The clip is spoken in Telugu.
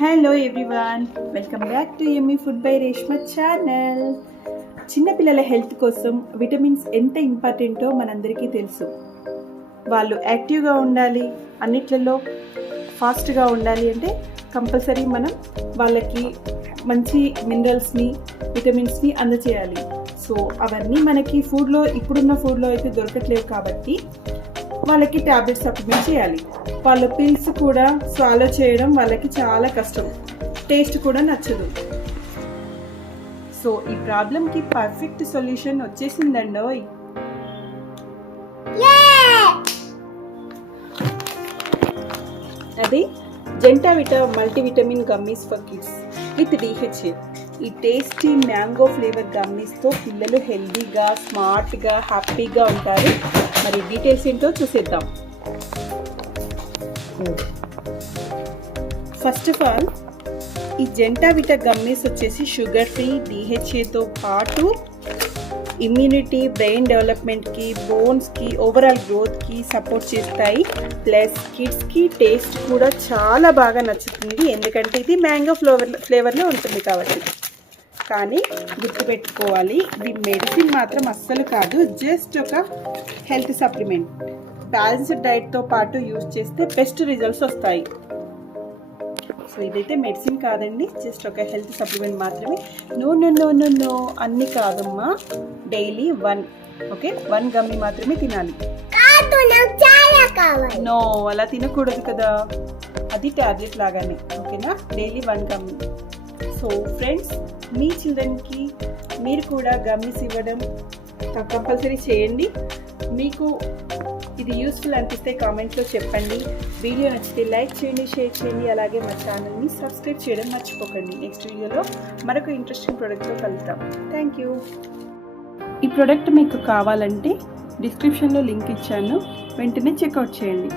Hello everyone, welcome back to yummy food by Reshma channel. చిన్నపిల్లల హెల్త్ కోసం విటమిన్స్ ఎంత ఇంపార్టెంటో మనందరికీ తెలుసు. వాళ్ళు యాక్టివ్గా ఉండాలి, అన్నిట్లలో ఫాస్ట్గా ఉండాలి అంటే కంపల్సరీ మనం వాళ్ళకి మంచి మినరల్స్ని, విటమిన్స్ని అందచేయాలి. సో అవన్నీ మనకి ఫుడ్లో, ఇప్పుడున్న ఫుడ్లో అయితే దొరకట్లేవు కాబట్టి వాళ్ళకి ట్యాబ్లెట్ సప్లిమెంట్ చేయాలి. వాళ్ళ పిల్స్ కూడా స్వాలో చేయడం వాళ్ళకి చాలా కష్టం, టేస్ట్ కూడా నచ్చదు. సో ఈ ప్రాబ్లంకి పర్ఫెక్ట్ సొల్యూషన్ వచ్చేసిందండోయ్. అది Gentavita multivitamin gummies for kids with DHA. ఈ టేస్టీ మ్యాంగో ఫ్లేవర్ గమ్మీస్తో పిల్లలు హెల్దీగా, స్మార్ట్గా, హ్యాపీగా ఉంటారు. మరి డీటెయిల్స్ ఏంటో చూసేద్దాం. ఫస్ట్ ఆఫ్ ఆల్, ఈ జెంటావిటా గమ్మీస్ వచ్చేసి షుగర్ ఫ్రీ, DHAతో పాటు ఇమ్యూనిటీ, బ్రెయిన్ డెవలప్మెంట్కి, బోన్స్కి, ఓవరాల్ గ్రోత్కి సపోర్ట్ చేస్తాయి. ప్లస్ కిడ్స్కి టేస్ట్ కూడా చాలా బాగా నచ్చుతుంది, ఎందుకంటే ఇది మ్యాంగో ఫ్లేవర్లో ఉంటుంది కాబట్టి. కానీ గుర్తుపెట్టుకోవాలి, ఇది మెడిసిన్ మాత్రం అస్సలు కాదు, జస్ట్ ఒక హెల్త్ సప్లిమెంట్. బ్యాలెన్స్డ్ డైట్తో పాటు యూజ్ చేస్తే బెస్ట్ రిజల్ట్స్ వస్తాయి. సో ఇదైతే మెడిసిన్ కాదండి, జస్ట్ ఒక హెల్త్ సప్లిమెంట్ మాత్రమే. No no no no no అన్ని కాదమ్మా, డైలీ వన్ గమ్మీ మాత్రమే తినాలి. నో, అలా తినకూడదు కదా, అది ట్యాబ్లెట్ లాగానే. ఓకేనా, డైలీ 1 గమ్మీ. సో ఫ్రెండ్స్, మీ చిల్డ్రన్కి మీరు కూడా గమ్మీస్ ఇవ్వడం కంపల్సరీ చేయండి. మీకు ఇది యూస్ఫుల్ అనిపిస్తే కామెంట్లో చెప్పండి. వీడియో నచ్చితే లైక్ చేయండి, షేర్ చేయండి, అలాగే మా ఛానల్ని సబ్స్క్రైబ్ చేయడం మర్చిపోకండి. నెక్స్ట్ వీడియోలో మరొక ఇంట్రెస్టింగ్ ప్రోడక్ట్తో కలుద్దాం. Thank you. ఈ ప్రోడక్ట్ మీకు కావాలంటే డిస్క్రిప్షన్లో లింక్ ఇచ్చాను, వెంటనే చెక్అవుట్ చేయండి.